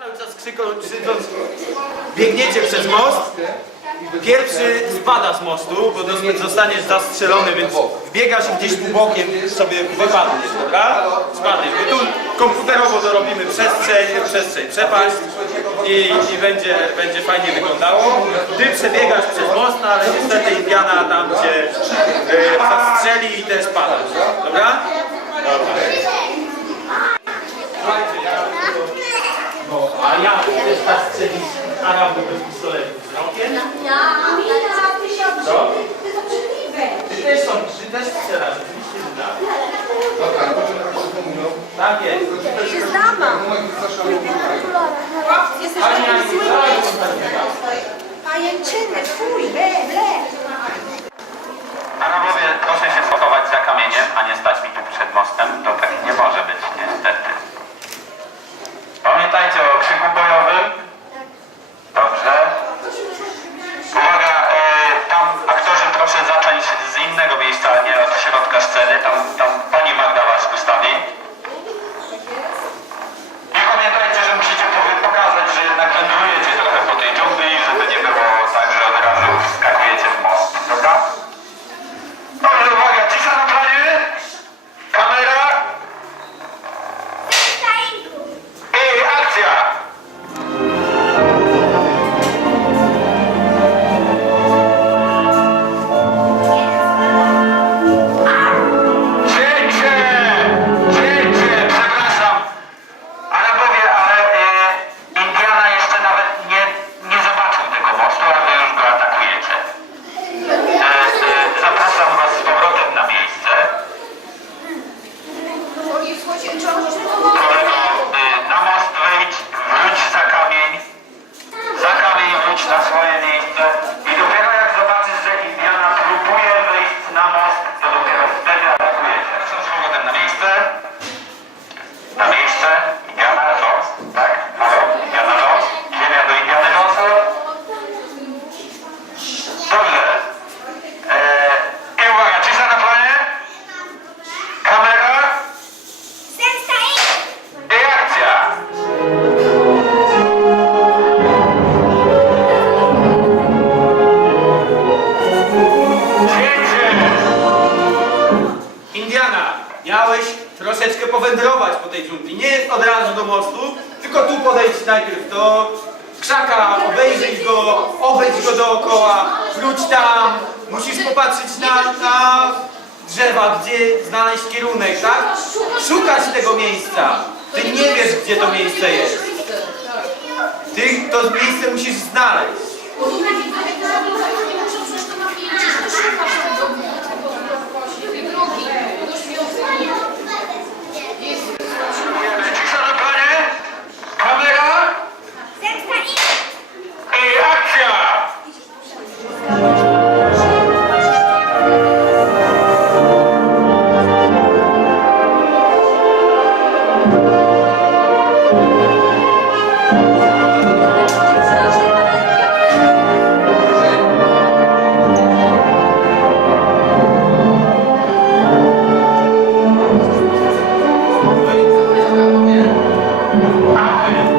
Cały czas krzycząc, biegniecie przez most. Pierwszy spada z mostu, bo zostaniesz zastrzelony, więc wbiegasz i gdzieś tu bokiem sobie wypadniesz, dobra? Spadniesz, bo tu komputerowo to robimy przestrzeń, przestrzeń, przepaść i, i będzie, będzie fajnie wyglądało. Ty przebiegasz przez most, no ale niestety Indiana tam cię y, zastrzeli i też spadasz, dobra? Dobra. Słuchajcie, ja no, a ja też tak strzelić Arabów bez pistoletu wzrokiem. Ja, ja, ty się obrzydliwy, ty to obrzydliwe. Ty też są, ty też strzelasz, oczywiście, że tak. Tak jest. Się znama. Jesteś Pani taki Aniu, zły. dawaj tą tablikę. Pajęczyny, twój, ble, ble. Indiana, miałeś troszeczkę powędrować po tej dżungli. Nie jest od razu do mostu, tylko tu podejdź najpierw do krzaka, obejrzyj go, obejdź go dookoła, wróć tam, musisz popatrzeć na, na drzewa, gdzie znaleźć kierunek, tak? Szukać tego miejsca. Ty nie wiesz, gdzie to miejsce jest. Ty to miejsce musisz znaleźć. Amen.